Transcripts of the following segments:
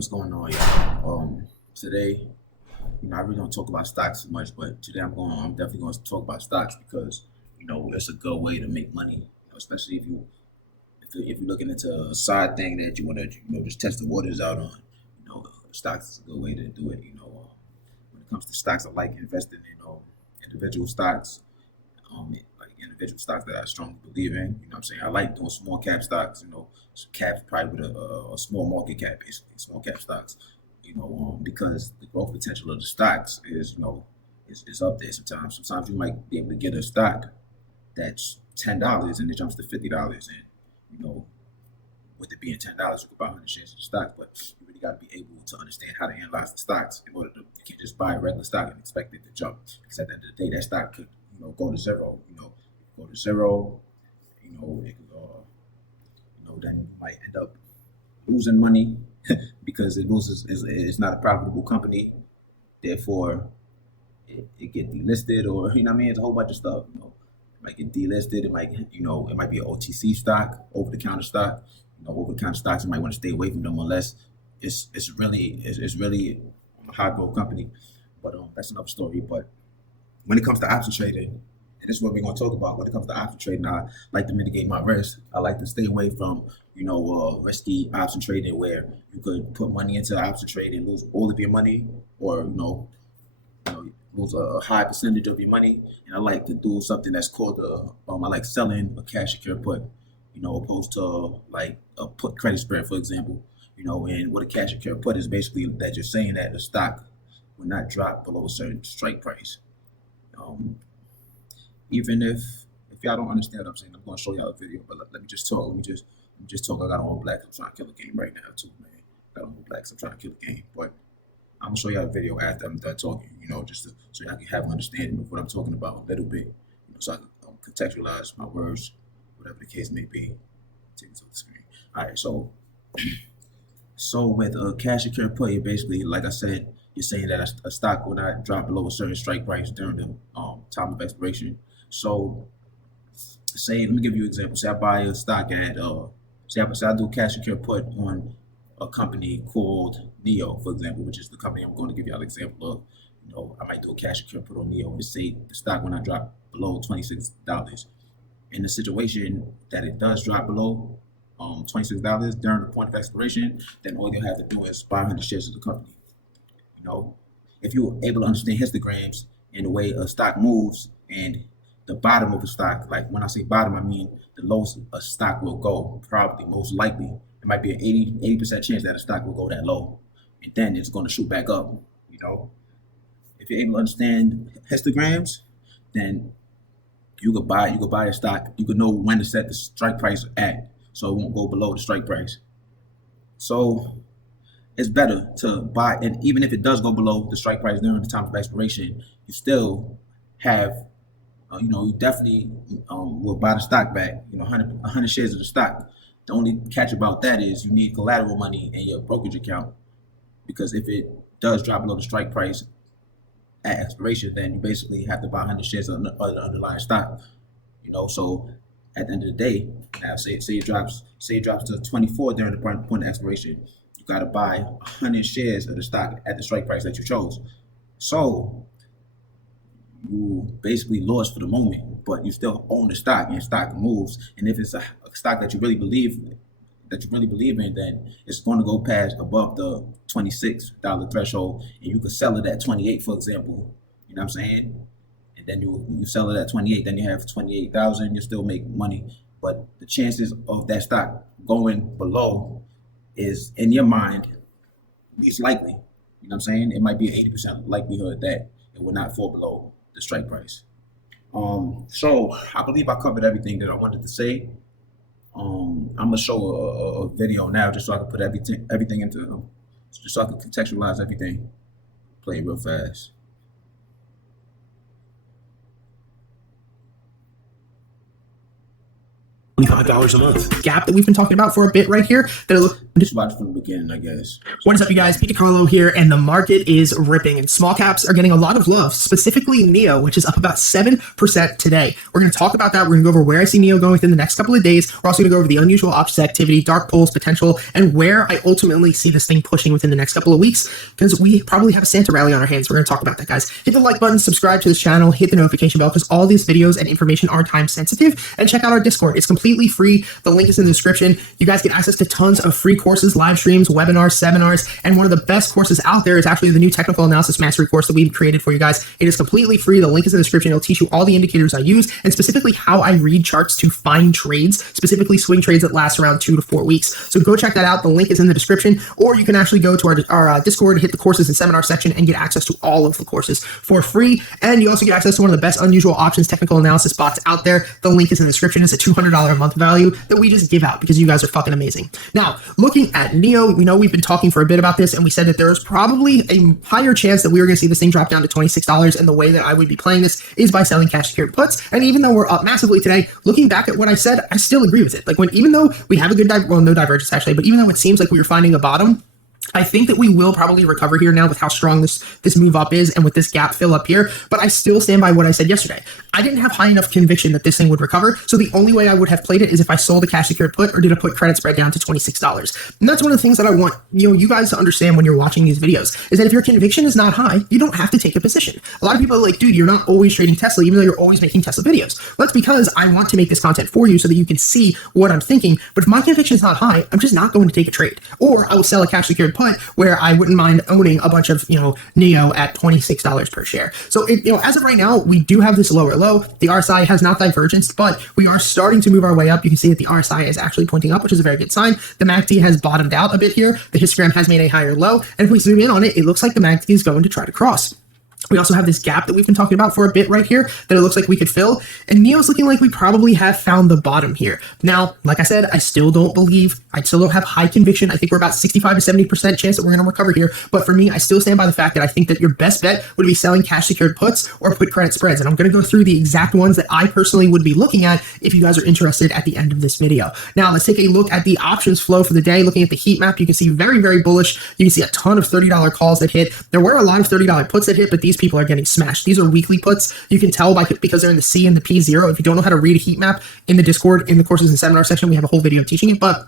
What's going on, y'all? Today, I really don't talk about stocks much, but today I'm definitely going to talk about stocks because it's a good way to make money, especially if you're looking into a side thing that you want to just test the waters out on. Stocks is a good way to do it. When it comes to stocks, I like investing in individual stocks, like individual stocks that I strongly believe in. You know what I'm saying? I like doing small cap stocks, caps probably with a small market cap, basically, small cap stocks, because the growth potential of the stocks is up there sometimes. Sometimes you might be able to get a stock that's $10 and it jumps to $50. And, with it being $10, you can buy 100 shares of the stock, but you really got to be able to understand how to analyze the stocks in order to, you can't just buy a regular stock and expect it to jump. Because at the end of the day, that stock could, go to zero, go to zero, it could, then you might end up losing money because it's not a profitable company. Therefore, it get delisted, or it's a whole bunch of stuff. It might get delisted. It might it might be an OTC stock, over the counter stock. Over the counter stocks, you might want to stay away from them unless it's really a high growth company. But that's another story. But when it comes to option trading, and this is what we're going to talk about. When it comes to option trading, I like to mitigate my risk. I like to stay away from, risky option trading where you could put money into option trading and lose all of your money, or lose a high percentage of your money. And I like to do something that's called I like selling a cash secure put, opposed to like a put credit spread, for example. And what a cash secure put is basically that you're saying that the stock will not drop below a certain strike price. Even if y'all don't understand what I'm saying, I'm going to show y'all a video. But let me just talk. Let me just talk. I got on all black. I'm trying to kill a game right now too, man. I got on all black. So I'm trying to kill a game. But I'm gonna show y'all a video after I'm done talking. So y'all can have an understanding of what I'm talking about a little bit. So I can contextualize my words, whatever the case may be. Take this off the screen. All right. So with a cash secure put, you basically, like I said, you're saying that a stock will not drop below a certain strike price during the time of expiration. So, let me give you an example. Say I buy a stock at, say I do a cash secure put on a company called Neo, for example, which is the company I'm going to give you an example of. I might do a cash secure put on Neo and say the stock will not drop below $26. In the situation that it does drop below $26 during the point of expiration, then all you'll have to do is buy 100 shares of the company. If you're able to understand histograms and the way a stock moves and the bottom of a stock, like when I say bottom, I mean the lowest a stock will go, probably most likely. It might be an 80% chance that a stock will go that low, and then it's going to shoot back up. If you're able to understand histograms, then you could buy a stock. You could know when to set the strike price at, so it won't go below the strike price. So it's better to buy, and even if it does go below the strike price during the time of expiration, you still have, you definitely will buy the stock back. 100 shares of the stock. The only catch about that is you need collateral money in your brokerage account, because if it does drop below the strike price at expiration, then you basically have to buy 100 shares of the underlying stock. So at the end of the day, now say it drops to 24 during the point of expiration. You got to buy 100 shares of the stock at the strike price that you chose. So you basically lost for the moment, but you still own the stock, and stock moves. And if it's a stock that you really believe in, then it's going to go past above the $26 threshold, and you could sell it at 28, for example. You know what I'm saying? And then you sell it at 28, then you have 28,000. You still make money, but the chances of that stock going below is, in your mind, least likely. You know what I'm saying? It might be an 80% likelihood that it will not fall below the strike price. So I believe I covered everything that I wanted to say. I'm gonna show a video now just so I can put everything into, just so I can contextualize everything. Play it real fast. $25 a month. Gap that we've been talking about for a bit right here. They're Just watch from the beginning, I guess. What is up, you guys? Pete Carlo here, and the market is ripping, and small caps are getting a lot of love, specifically NEO, which is up about 7% today. We're going to talk about that. We're going to go over where I see NEO going within the next couple of days. We're also going to go over the unusual options activity, dark pools, potential, and where I ultimately see this thing pushing within the next couple of weeks, because we probably have a Santa rally on our hands. We're going to talk about that, guys. Hit the like button, subscribe to this channel, hit the notification bell, because all these videos and information are time sensitive, and check out our Discord. It's completely free. The link is in the description. You guys get access to tons of free courses, live streams, webinars, seminars, and one of the best courses out there is actually the new technical analysis mastery course that we've created for you guys. It is completely free. The link is in the description. It'll teach you all the indicators I use and specifically how I read charts to find trades, specifically swing trades that last around 2 to 4 weeks. So go check that out. The link is in the description, or you can actually go to our Discord, hit the courses and seminar section, and get access to all of the courses for free. And you also get access to one of the best unusual options technical analysis bots out there. The link is in the description. It's a $200 a month value that we just give out because you guys are fucking amazing. Now, looking at NEO, we know we've been talking for a bit about this, and we said that there was probably a higher chance that we were going to see this thing drop down to $26, and the way that I would be playing this is by selling cash secured puts. And even though we're up massively today, looking back at what I said, I still agree with it. Like, even though we have a good no divergence actually, but even though it seems like we were finding a bottom, I think that we will probably recover here now with how strong this move up is and with this gap fill up here, but I still stand by what I said yesterday. I didn't have high enough conviction that this thing would recover, so the only way I would have played it is if I sold a cash secured put or did a put credit spread down to $26. And that's one of the things that I want you guys to understand when you're watching these videos, is that if your conviction is not high, you don't have to take a position. A lot of people are like, dude, you're not always trading Tesla, even though you're always making Tesla videos. Well, that's because I want to make this content for you so that you can see what I'm thinking, but if my conviction is not high, I'm just not going to take a trade. Or I will sell a cash secured put where I wouldn't mind owning a bunch of, NEO at $26 per share. So, as of right now, we do have this lower low. The RSI has not diverged, but we are starting to move our way up. You can see that the RSI is actually pointing up, which is a very good sign. The MACD has bottomed out a bit here. The histogram has made a higher low. And if we zoom in on it, it looks like the MACD is going to try to cross. We also have this gap that we've been talking about for a bit right here that it looks like we could fill. And NEO's looking like we probably have found the bottom here. Now, like I said, I still don't have high conviction. I think we're about 65 to 70% chance that we're going to recover here. But for me, I still stand by the fact that I think that your best bet would be selling cash secured puts or put credit spreads. And I'm going to go through the exact ones that I personally would be looking at if you guys are interested at the end of this video. Now, let's take a look at the options flow for the day. Looking at the heat map, you can see very, very bullish. You can see a ton of $30 calls that hit. There were a lot of $30 puts that hit, but these people are getting smashed. These are weekly puts. You can tell because they're in the C and the P0. If you don't know how to read a heat map, in the Discord, in the courses and seminar section, we have a whole video teaching it, but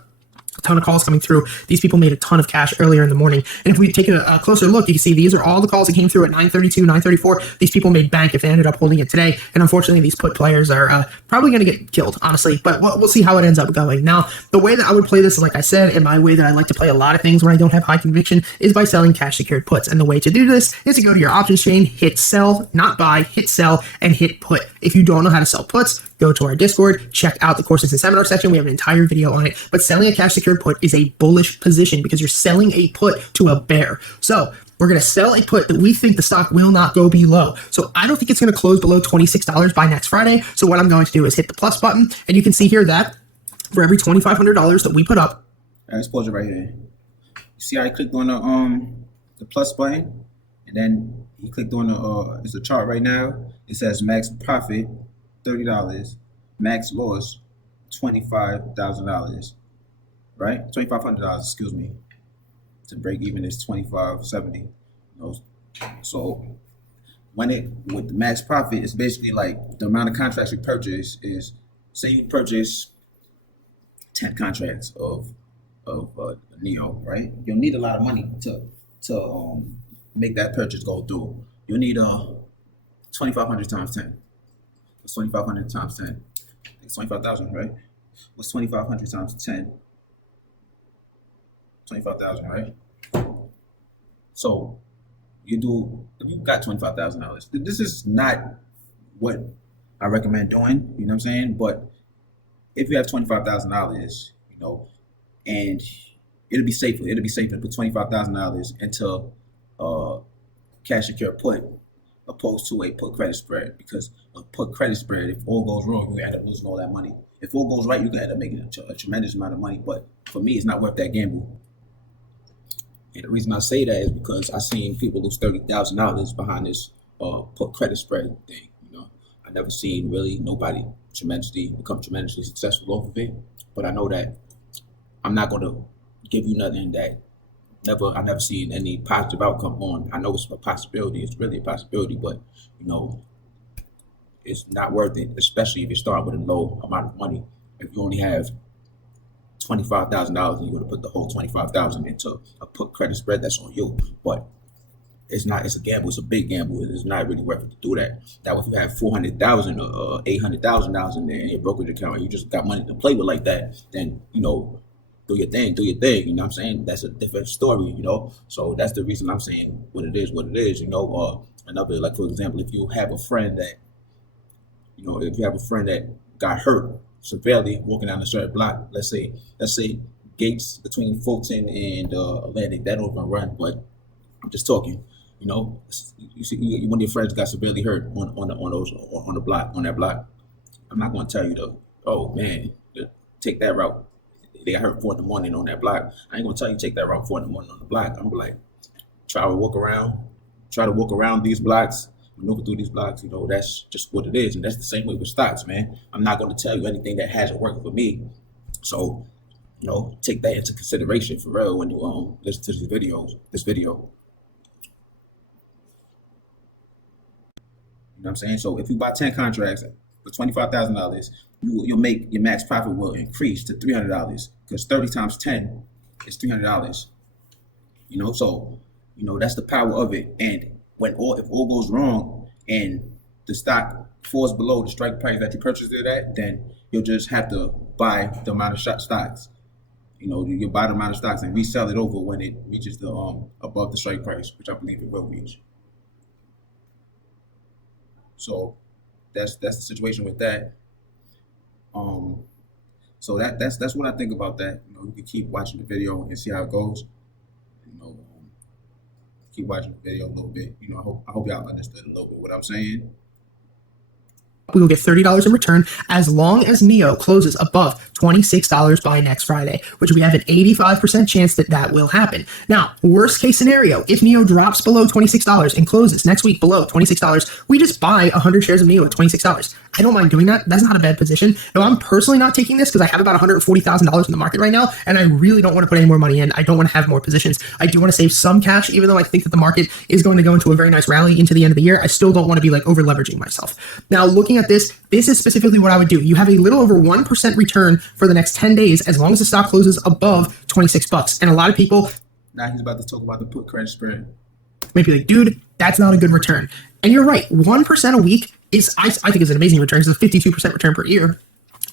a ton of calls coming through. These people made a ton of cash earlier in the morning. And if we take a closer look, you can see these are all the calls that came through at 9:32, 9:34. These people made bank if they ended up holding it today. And unfortunately, these put players are probably going to get killed, honestly. But we'll see how it ends up going. Now, the way that I would play this, like I said, and my way that I like to play a lot of things when I don't have high conviction, is by selling cash secured puts. And the way to do this is to go to your options chain, hit sell, not buy, hit sell, and hit put. If you don't know how to sell puts, go to our Discord, check out the courses and seminar section. We have an entire video on it. But selling a cash secured put is a bullish position because you're selling a put to a bear. So we're going to sell a put that we think the stock will not go below. So I don't think it's going to close below $26 by next Friday. So what I'm going to do is hit the plus button, and you can see here that for every $2,500 that we put up. Let's pause it right here. You see how I clicked on the plus button, and then he clicked on it's a chart right now. It says max profit $30, max loss $25,000, right? $2,500, excuse me. To break even is $2,570. So with the max profit, it's basically like the amount of contracts you purchase is, say you purchase 10 contracts of NEO, right? You'll need a lot of money to make that purchase go through. You'll need 2,500 times 10. What's 2,500 times 10? It's 25,000, right? What's 2,500 times 10? 25,000, right? So you got $25,000. This is not what I recommend doing, you know what I'm saying? But if you have $25,000, and it'll be safer to put $25,000 into cash secure put opposed to a put credit spread, because a put credit spread, if all goes wrong, you end up losing all that money. If all goes right, you can end up making a tremendous amount of money. But for me, it's not worth that gamble. And the reason I say that is because I've seen people lose $30,000 behind this put credit spread thing. I never seen really nobody become tremendously successful off of it. But I know that I'm not going to give you nothing that I never seen any positive outcome on. I know it's a possibility. It's really a possibility, but you know, it's not worth it, especially if you start with a low amount of money. If you only have $25,000 and you're going to put the whole 25,000 into a put credit spread, that's on you. But it's not. It's a gamble. It's a big gamble. It's not really worth it to do that. Now, if you have 400,000 or $800,000 in there in your brokerage account, and you just got money to play with like that, then do your thing. Do your thing. You know what I'm saying? That's a different story. So that's the reason I'm saying what it is. What it is. Another, like, for example, if you have a friend that got hurt severely walking down a certain block, let's say Gates between Fulton and Atlantic, that don't even run, but I'm just talking. You see, one of your friends got severely hurt on that block. I'm not going to tell you though. Oh man, take that route. They got hurt 4 in the morning on that block. I ain't going to tell you take that route 4 in the morning on the block. I'm like, try to walk around these blocks, maneuver through these blocks. That's just what it is, and that's the same way with stocks, man. I'm not going to tell you anything that hasn't worked for me. So, take that into consideration for real when you listen to this video. You know what I'm saying? So if you buy 10 contracts for $25,000, your max profit will increase to $300 because 30 times 10 is $300. So that's the power of it. And if all goes wrong and the stock falls below the strike price that you purchased it at, then you'll just have to buy the amount of stocks. You buy the amount of stocks and resell it over when it reaches the above the strike price, which I believe it will reach. So that's the situation with that. So that's what I think about that. You can keep watching the video and see how it goes. Keep watching the video a little bit. I hope y'all understood a little bit what I'm saying. We will get $30 in return as long as NEO closes above $26 by next Friday, which we have an 85% chance that will happen. Now, worst case scenario, if NEO drops below $26 and closes next week below $26, we just buy 100 shares of NEO at $26. I don't mind doing that. That's not a bad position. Now, I'm personally not taking this because I have about $140,000 in the market right now, and I really don't want to put any more money in. I don't want to have more positions. I do want to save some cash, even though I think that the market is going to go into a very nice rally into the end of the year. I still don't want to be like over leveraging myself. Now, looking at this is specifically what I would do. You have a little over 1% return for the next 10 days as long as the stock closes above $26. And a lot of people, now he's about to talk about the put credit spread. Maybe like, dude, that's not a good return. And you're right, 1% a week is, I think, is an amazing return. It's a 52% return per year.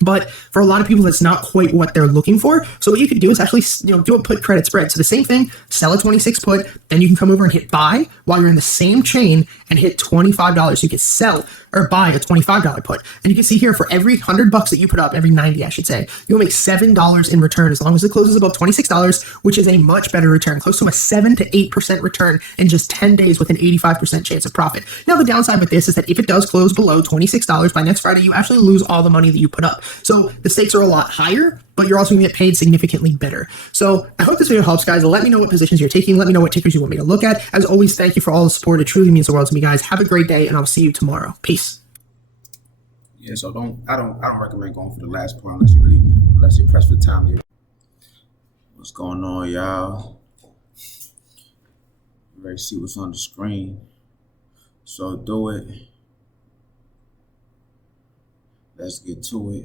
But for a lot of people, that's not quite what they're looking for. So what you could do is actually, do a put credit spread. So the same thing, sell a 26 put, then you can come over and hit buy while you're in the same chain and hit $25. So you could sell or buy a $25 put. And you can see here for every $100 that you put up, every 90, I should say, you'll make $7 in return as long as it closes above $26, which is a much better return, close to a 7 to 8% return in just 10 days with an 85% chance of profit. Now, the downside with this is that if it does close below $26 by next Friday, you actually lose all the money that you put up. So the stakes are a lot higher, but you're also going to get paid significantly better. So I hope this video helps, guys. Let me know what positions you're taking. Let me know what tickers you want me to look at. As always, thank you for all the support. It truly means the world to me, guys. Have a great day, and I'll see you tomorrow. Peace. Yeah, so I don't recommend going for the last part unless you're pressed for time here. What's going on, y'all? You ready to see what's on the screen? So do it. Let's get to it.